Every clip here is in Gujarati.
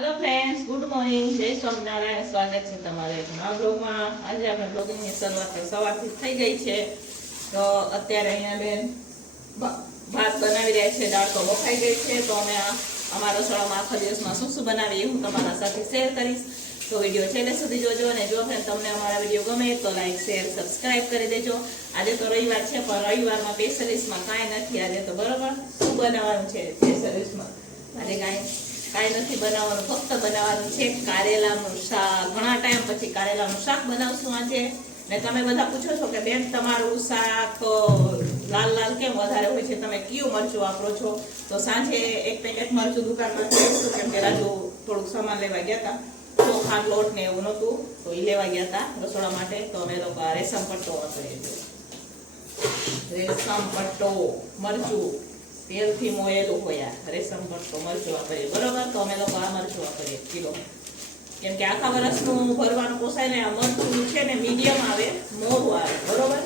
હેલો ફ્રેન્ડ્સ ગુડ મોર્નિંગ જય સ્વામિનારાયણ. સ્વાગત છે તમારે નવા બ્લોગમાં આજે આપણે બ્લોગિંગની શરૂઆત તો સવારથી થઈ ગઈ છે. તો અત્યારે અહીંયા બેન ભાત બનાવી રહ્યા છે. દાળ તો બફાઈ ગઈ છે. તો અમે અમારો રસોડામાં આખા દિવસમાં શું શું બનાવીએ હું તમારા સાથે શેર કરીશ. તો વીડિયો છેલ્લે સુધી જોજો અને જો ફ્રેન્ડ તમને અમારા વીડિયો ગમે તો લાઈક શેર સબસ્ક્રાઇબ કરી દેજો. આજે તો રવિવાર છે, પણ રવિવારમાં સ્પેશિયલિસ્ટમાં કાંઈ નથી. આજે તો બરોબર શું બનાવવાનું છે સ્પેશિયલિસ્ટમાં આજે કાંઈ કાંઈ નથી બનાવવાનું, ફક્ત બનાવવાનું છે કારેલાનું શાક. ઘણા ટાઈમ પછી કારેલાનું શાક બનાવશું આજે. ને તમે બધા પૂછો છો કે બેન, તમારું શાક લાલ લાલ કેમ વધારે હોય છે? તમે કયું મરચું વાપરો છો? તો સાંજે એક પેકેટ મરચું દુકાનમાં લઈશું કેમ કે રાજુ થોડુંક સામાન લેવા ગયા હતા ચોખા લોટ ને એવું નહોતું, તો એ લેવા ગયા હતા રસોડા માટે. તો અમે લોકો રેશમ પટ્ટો વાપરીએ છીએ. રેશમ પટ્ટો, મરચું. તેલથી મોયેલું હોય આ. રેશમ પટ્ટો મરચું વાપરીએ. બરોબર? તો અમે લોકો આ મરચું વાપરીએ કિલો. કેમ કે આખા વર્ષનું ભરવાનું પોસાય ને આ મરચું છે ને મીડિયમ આવે મોરું આવે. બરોબર?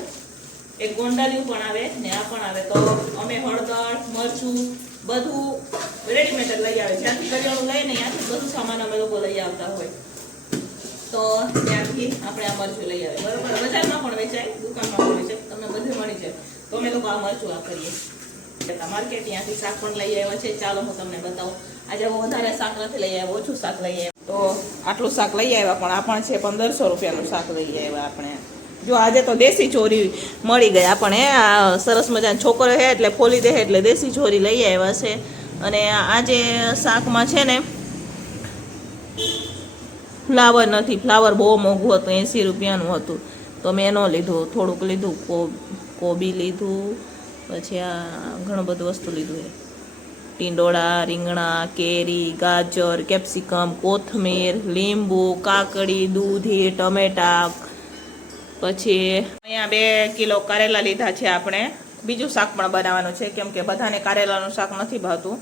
એક ગોંડલિયું પણ આવે ને આ પણ આવે. તો અમે હળદર, મરચું બધું રેડીમેડ લઈ આવે. જ્યાંથી કરિયાણું લઈએ ને ત્યાંથી બધું સામાન અમે લોકો લઈ આવતા હોય. તો ત્યાંથી આપણે આ મરચું લઈ આવે. બરોબર? બજારમાં પણ વેચાય, દુકાનમાં પણ વેચાય. તમને બધું મળી જાય. તો અમે લોકો આ મરચું વાપરીએ માર્કેટ ત્યાંથી શાક પણ લઈ આવ્યા છે? ચાલો હું તમને બતાવું. આજે હું વધારે શાક નથી લઈ આવ્યા, ઓછું શાક લઈ આવ્યા. તો આટલું શાક લઈ આવ્યા, પણ આ પણ છે પંદરસો રૂપિયાનું શાક લઈ આવ્યા આપણે. જો આજે તો દેશી ચોરી મળી ગઈ. આપણે એ આ સરસ મજાનો છોકરો છે એટલે ફોલી દે એટલે દેશી ચોરી લઈ આવ્યા છે. અને આજે શાકમાં છે ને, ફ્લાવર નથી. ફ્લાવર બહુ મોંઘું હતું, એંસી રૂપિયાનું હતું. તો મેં ન લીધું. થોડુંક લીધું, કોબી લીધું પછી આ ઘણું બધું વસ્તુ લીધું છે. ટીંડોળા, રીંગણા, કેરી, ગાજર, કેપ્સિકમ, કોથમીર, લીંબુ, કાકડી, દૂધી ટમેટા. પછી અહીંયા બે કિલો કારેલા લીધા છે આપણે. બીજું શાક પણ બનાવવાનું છે, કેમ કે બધાને કારેલાનું શાક નથી ભાવતું.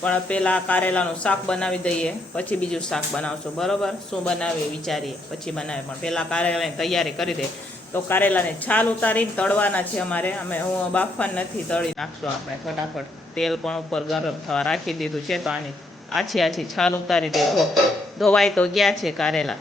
પણ પેલા કારેલાનું શાક બનાવી દઈએ, પછી બીજું શાક બનાવશું. બરાબર? શું બનાવીએ વિચારીએ, પછી બનાવીએ. પણ પહેલાં કારેલાની તૈયારી કરી દે. તો કારેલાને છાલ ઉતારીને તળવાના છે અમારે. અમે હું બાફવા નથી તળી. નાખશું આપણે ફટાફટ. તેલ પણ ઉપર ગરમ થવા રાખી દીધું છે તો આની આછી આછી છાલ ઉતારી દેજો. ધોવાઈ તો ગયા છે કારેલા.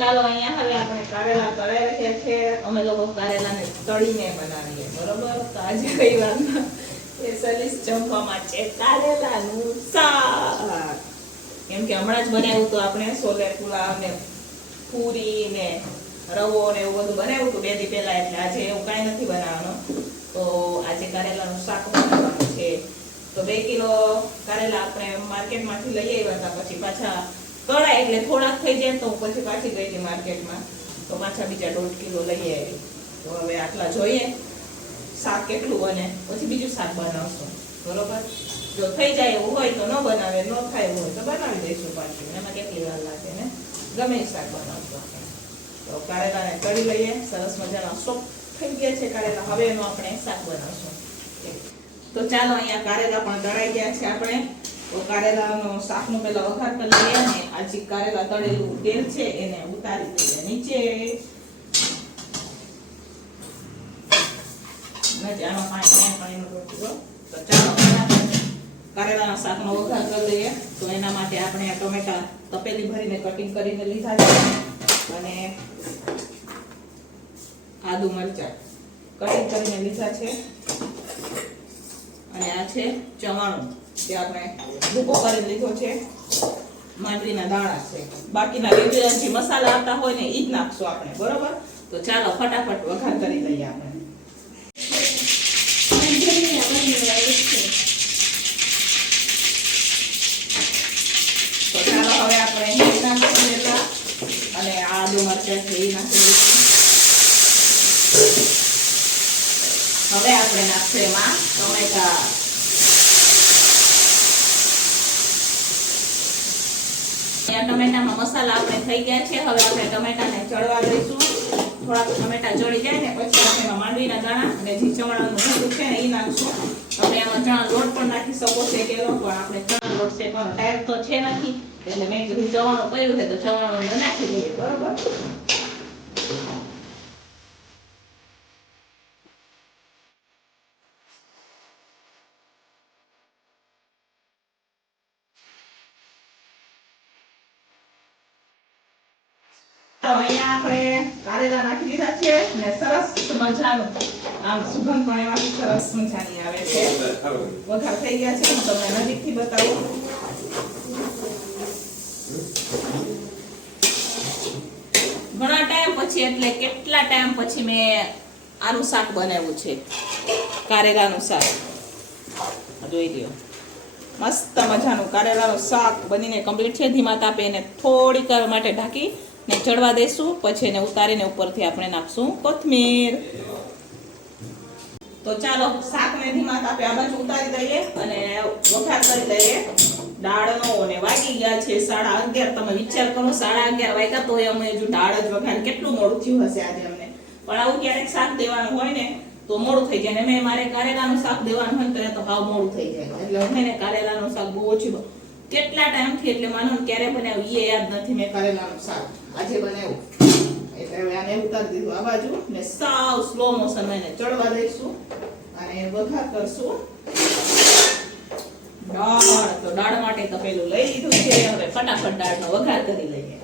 ચાલો અહીંયા હવે આપણે કારેલા તળાઈ રહ્યા છે અમે લોકો કારેલાને તળીને બનાવીએ, બરોબર? તો આજે રવિવારના સ્પેશિયલિસ્ટ જમવામાં છે કારેલાનું શાક. કેમ કે હમણાં જ બનાવ્યું હતું આપણે સોલે પુલાવ ને પૂરી ને રવો ને એવું બધું બનાવ્યું હતું બે દી પહેલા, એટલે આજે એવું કાંઈ નથી બનાવવાનું. તો આજે કારેલાનું શાક બનાવવાનું છે. તો બે કિલો કારેલા આપણે માર્કેટમાંથી લઈ આવ્યા હતા, પછી પાછા કળાય એટલે થોડાક થઈ જાય તો પછી પાછી ગઈ હતી માર્કેટમાં. તો પાછા બીજા દોઢ કિલો લઈ તો હવે આટલા જોઈએ. શાક કેટલું બને? પછી બીજું શાક બનાવશું. બરોબર? જો થઈ જાય એવું હોય તો ન બનાવે, ન થાય એવું હોય તો બનાવી દઈશું પાછું. એમાં કેટલી વાર લાગે ને? ગમે શાક બનાવશું તો કારેલાને તળી લઈએ. સરસ મજાના સોપ થઈ ગયા છે કારેલા. હવે એનું આપણે શાક બનાવશું. તો ચાલો અહીંયા કારેલા પણ તળાઈ ગયા છે આપણે. તો કારેલાનો શાકનો પેલા વઘાર કરી લઈએ અને આ કારેલા તળેલું તેલ છે એને ઉતારી દઈએ નીચે. પહેલા કારેલાના શાકનો વઘાર કરી લઈએ. તો એના માટે આપણે ટમેટા તપેલી ભરીને કટિંગ કરીને લીધા છે. અને આદુ મરચાં કટિંગ કરીને લીધા છે. અને આ છે ચવાણું, જે આપણે ભૂકો કરી લીધો છે. માંડવીના દાણા છે. બાકીના રેગ્યુલર જે મસાલા આવતા હોય ને એ જ નાખશું આપણે, બરોબર? તો ચાલો ફટાફટ વઘાર કરી લઈએ આપણે. તો ચાલો હવે આપણે અને આ આદુ મરચા છે એ નાખી દઈશું હવે આપણે નાખશું એમાં ટમેટા. ટમેટામાં મસાલા આપણે થઈ ગયા છે. હવે આપણે ટમેટાને ચડવા દઈશું. થોડાક ટમેટા ચડી જાય ને પછી આપણે એમાં માંડવીના દાણા અને જે ચવાણાનું ભૂંગળું છે એ નાખશું. આપણે આમાં ચણા લોટ પણ નાખી શકો શેકેલો પણ આપણે ચણા લોટ પણ ટાઈમ તો છે નથી. એટલે મેં કીધું ચવાણું કર્યું છે તો ચવાણું નાખી દઈએ, બરોબર? તો અહીંયા આપણે કારેલા નાખી દીધા છે ને સરસ મજાનું. આમ સુગંધ પણ એમાંથી સરસ મજાની આવે છે. વઘાર થઈ ગયા છે, હું તમને નજીકથી બતાવું. ઘણા ટાઈમ પછી, એટલે કેટલા ટાઈમ પછી મેં આનું શાક બનાવ્યું છે? કારેલાનું શાક. જોઈ લ્યો. મસ્ત મજાનું કારેલાનું શાક બનીને કમ્પ્લીટ છે. ધીમા તાપે એને થોડીક માટે ઢાંકી ને ચડવા દેશું, પછી એને ઉતારીને ઉપરથી આપણે નાખશું કોથમીર. તો ચાલો, શાકને ધીમા તાપે આ બાજુ ઉતારી દઈએ અને વઘાર કરી દઈએ. દાળનો અને વાગી ગયા છે સાડા અગિયાર. તમે વિચાર કરો, સાડા અગિયાર વાગ્યા તો અમે હજુ દાળ જ વઘાર. કેટલું મોડું થયું હશે આજે અમને? પણ આવું ક્યારેક શાક દેવાનું હોય ને, તો મોડું થઈ જાય. ને મેં મારે કારેલાનું શાક દેવાનું હોય તો એ તો ભાવ મોડું થઈ જાય. એટલે અમે ને કારેલાનું શાક બહુ ઓછું કેટલા ટાઈમથી, એટલે માનો ક્યારે બનાવ્યું એ યાદ નથી. મેં કારેલાનું શાક આજે બનાવ્યું. એટલે આને ઉતારી દીધું આ બાજુ ને સાવ સ્લો મોશનમાં એને ચડવા દઈશું અને વઘાર કરશું. દાળ, તો દાળ માટે તપેલું લઈ લીધું છે. હવે ફટાફટ દાળનો વઘાર કરી લઈએ.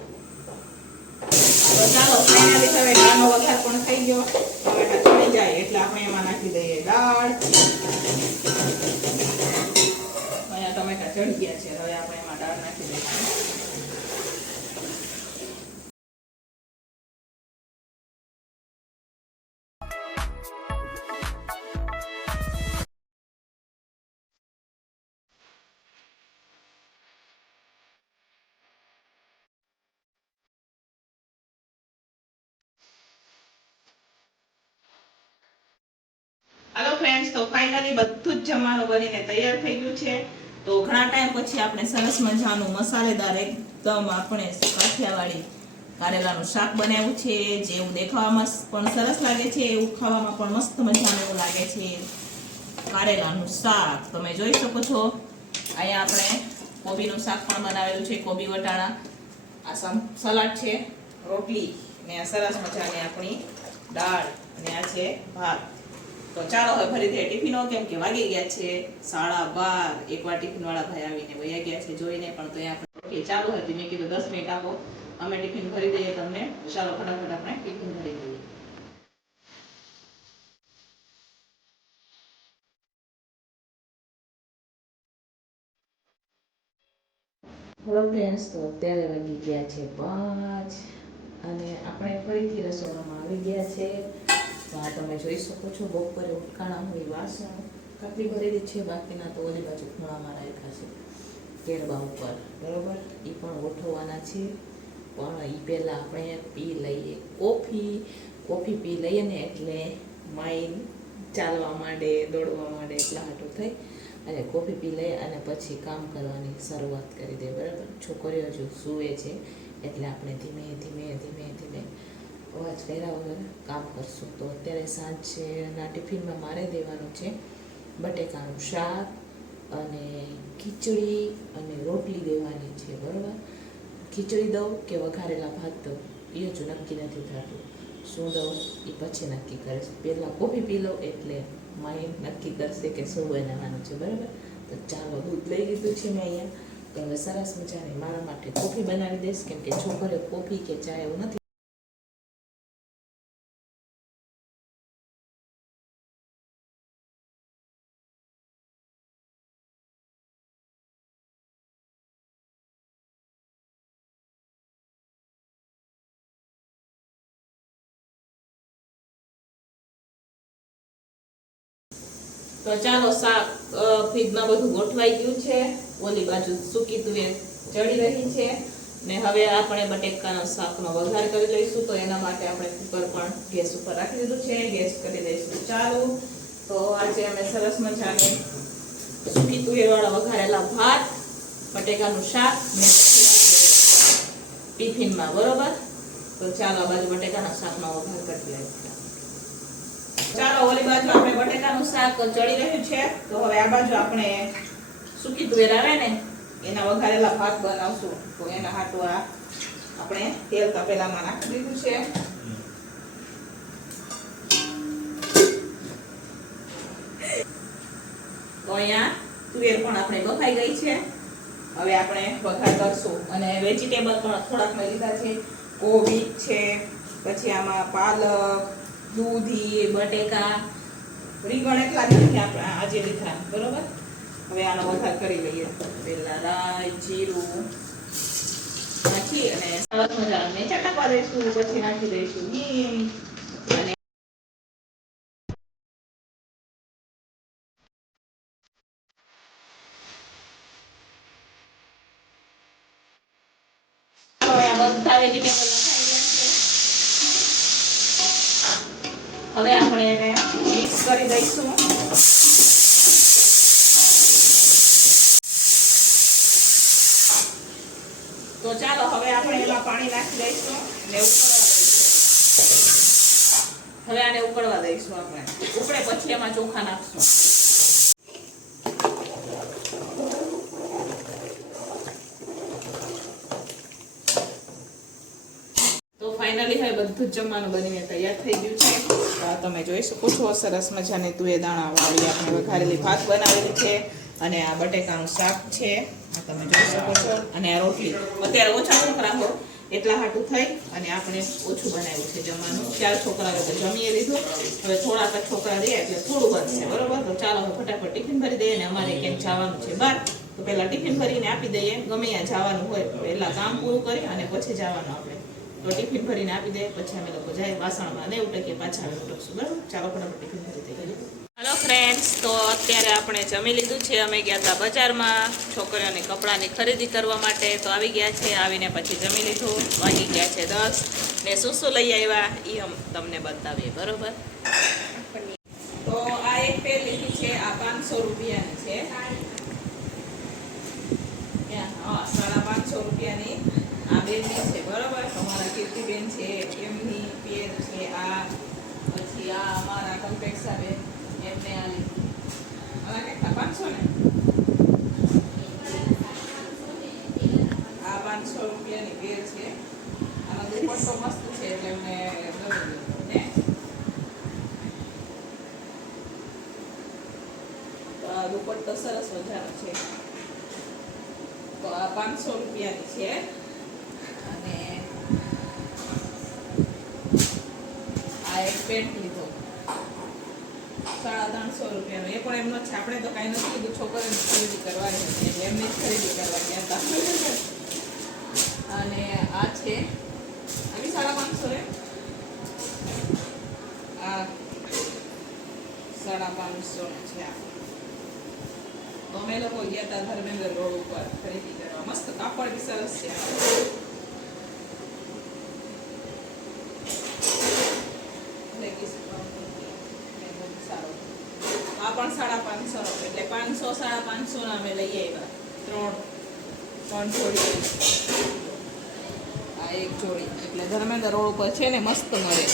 તો ચાલો, ફાઇનલી વઘાર પણ થઈ ગયો. ફ્રેન્ડ્સ તો ફાઇનલી બધું જ જમવાનું બનીને તૈયાર થઈ ગયું છે. તો ઘણા ટાઈમ પછી આપણે સરસ મજાનું મસાલેદાર એકદમ આપણે કાઠિયાવાડી કારેલાનું શાક બનાવ્યું છે જેવું દેખાવામાં પણ સરસ લાગે છે, એવું ખાવામાં પણ મસ્ત મજાનું એવું લાગે છે. કારેલાનું શાક, તમે જોઈ શકો છો. અહીંયા આપણે કોબીનું શાક પણ બનાવેલું છે, કોબી વટાણા. આ સમ, સલાડ છે, રોટલી ને સરસ મજાની આપણી દાળ અને આ છે ભાત. તો ચાલો હવે ફરીથી ટિફિનો કેમ કે વાગી ગયા છે. સાડા બાર. એકવાર ટિફિન વાળા ભાઈ આવીને વયા ગયા છે જોઈને પણ તો આપણે ચાલુ હતી. મેં કીધું દસ મિનિટ આપો. અમે ટિફિન ભરી દઈએ તમને. ચાલો ફટાફટ આપણે ટિફિન ભરી દઈએ. હેલો ફ્રેન્ડ્સ તો અત્યારે વાગી ગયા છે પાંચ અને આપણે ફરીથી રસોડામાં આવી ગયા છે. તો આ તમે જોઈ શકો છો બપોરે ઉટકાણા હોય વાસણ કાપલી ભરેલી છે, બાકીના તો ઓલી બાજુ ખૂણામાં રાખ્યા છે કેરબા ઉપર. બરોબર? એ પણ ગોઠવવાના છે. પણ એ પહેલાં આપણે પી લઈએ. કોફી કોફી પી લઈએ ને એટલે માઇન્ડ ચાલવા માંડે, દોડવા માંડે એટલા હાટું થઈ. અને કોફી પી લઈએ અને પછી કામ કરવાની શરૂઆત કરી દે બરાબર? છોકરીઓ જો સૂવે છે, એટલે આપણે ધીમે ધીમે ધીમે ધીમે અવાજ કર્યા વગર કામ કરશું. તો અત્યારે સાંજના ટિફિનમાં મારે દેવાનું છે બટેકાનું શાક અને ખીચડી અને રોટલી દેવાની છે, બરાબર? ખીચડી દઉં કે વઘારેલા ભાત દઉં? એ હજુ નક્કી નથી થતું. શું દઉં? એ પછી નક્કી કરીશ. પહેલાં કોફી પી લઉં એટલે માઇન્ડ નક્કી કરશે કે શું બનાવવાનું છે, બરાબર? તો ચાલો, દૂધ લઈ લીધું છે મેં અહીંયા. તો હવે સરસ મજાની મારા માટે કોફી બનાવી દઈશ. કેમ કે છોકરીઓ કોફી કે ચા એવું નથી તો ચાલો શાક ફ્રીજમાં બધું ગોઠવાઈ ગયું છે. ઓલી બાજુ સૂકી તુવેર ચડી રહી છે. ને હવે આપણે બટેકાના શાકનો વઘાર કરી લઈશું. તો એના માટે આપણે કુકર પણ ગેસ ઉપર રાખી દીધું છે. ગેસ કરી દઈશું ચાલુ. તો આજે અમે સરસ મજાની સૂકી તુવેરવાળા વઘારેલા ભાત, બટેકાનું શાક ને ટિફિનમાં, બરોબર? તો ચાલો આ બાજુ બટેકાના શાકનો વઘાર કરી લઈએ. ચાલો, ઓલી બાજુ આપણે બટેકાનું શાક ચડી રહ્યું છે. તો હવે આ બાજુ આપણે સૂકી તુવેર આવે ને, એના વઘારેલા ભાત બનાવશું. તો એના હાટુ આ આપણે તેલ તપેલામાં નાખી દીધું છે. તો અહીંયા તુવેર પણ આપણે બફાઈ ગઈ છે. હવે આપણે વઘાર કરશું. અને વેજીટેબલ પણ થોડાક મેં લીધા છે. કોબી છે, પછી આમાં પાલક દૂધી બટેકા. રીંગણ એટલા જ નથી આપણે આજે લીધા, બરોબર? હવે આનો વઘાર કરી લઈએ. પેલા રાઈ, જીરું, નાખી અને સરસ મજાના મેં ચટાકવા દઈશું, પછી નાખી દઈશું ઘી અને તો ચાલો હવે આપણે એમાં પાણી નાખી દઈશું ને હવે આને ઉકળવા દઈશું આપણે. ઉકળે પછી એમાં ચોખા નાખશું. ફાઇનલી હવે બધું જ જમવાનું બનીને તૈયાર થઈ ગયું છે. તમે જોઈ શકો છો, સરસ મજાની તુએ દાણા વાળી આપણે વઘારેલી ભાત બનાવેલી છે. અને આ બટેકાનું શાક છે. આ તમે જોઈ શકો છો. અને આ રોટલી. અત્યારે ઓછા છોકરા હો, એટલા હાટું થઈ અને આપણે ઓછું બનાવ્યું છે જમવાનું. ચાર છોકરાઓ તો જમીએ લીધું. હવે થોડાક છોકરા રહે એટલે થોડું બનશે બરોબર? તો ચાલો હવે ફટાફટ ટિફિન ભરી દઈએ અને અમારે ક્યાંક જવાનું છે બહાર. તો પહેલાં ટિફિન ભરીને આપી દઈએ. ગમે ત્યાં જવાનું હોય પહેલાં કામ પૂરું કરી અને પછી જવાનું આપણે. તો ટિફિન ભરીને આપી દઈએ. પછી અમે લોકો જાય વાસણમાં નેવું ટકે પાછા આવે ટકશું બરાબર? ચાલો ફટાફટ ટિફિન ભરી દઈએ. હલો ફ્રેન્ડ્સ તો અત્યારે આપણે જમી લીધું છે. અમે ગયા હતા બજારમાં છોકરીઓની કપડાંની ખરીદી કરવા માટે. તો આવી ગયા છે. આવીને પછી જમી લીધું. વાગી ગયા છે દસ. ને શું શું લઈ આવ્યા એ અમ તમને બતાવીએ. બરોબર? તો આ એક પેર લીધી છે. આ પાંચસો રૂપિયાની છે. સાડા પાંચસો રૂપિયાની આ બેનની છે. બરોબર? અમારા કીર્તિબેન છે, એમની પેર છે, આ, પછી આ અમારા કંપેક્ષા બેન એમને આ લીધી આના કેટલા પાંચસો ને આ પાંચસો રૂપિયાની પેર છે આનો દુપટ્ટો મસ્ત છે એટલે એમને ગમી ને દુપટ્ટો સરસ મજાનો છે તો આ પાંચસો રૂપિયાની છે અને આ એક પેન્ટ લીધો. સાડા ત્રણસો રૂપિયાનો. એ પણ એમનો છે. તો કાંઈ નથી કીધું, છોકરીની ખરીદી કરવાની હતી. એટલે એમની ખરીદી કરવાની હતા. અને આ છે. આવી સાડા પાંચસો રે આ સાડા પાંચસો છે અમે લોકો ગયા હતા ધર્મેન્દ્ર રોડ ઉપર ખરીદી કરવા. મસ્ત કાપડ બી સરસ છે લેગીસ પણ બહુ સારો આ પણ સાડા પાંચસો એટલે પાંચસો, સાડા પાંચસો ના અમે લઈ આવ્યા. ત્રણ ત્રણ જોડી. આ એક જોડી. એટલે ધર્મેન્દ્ર રોડ ઉપર છે ને મસ્ત મળે.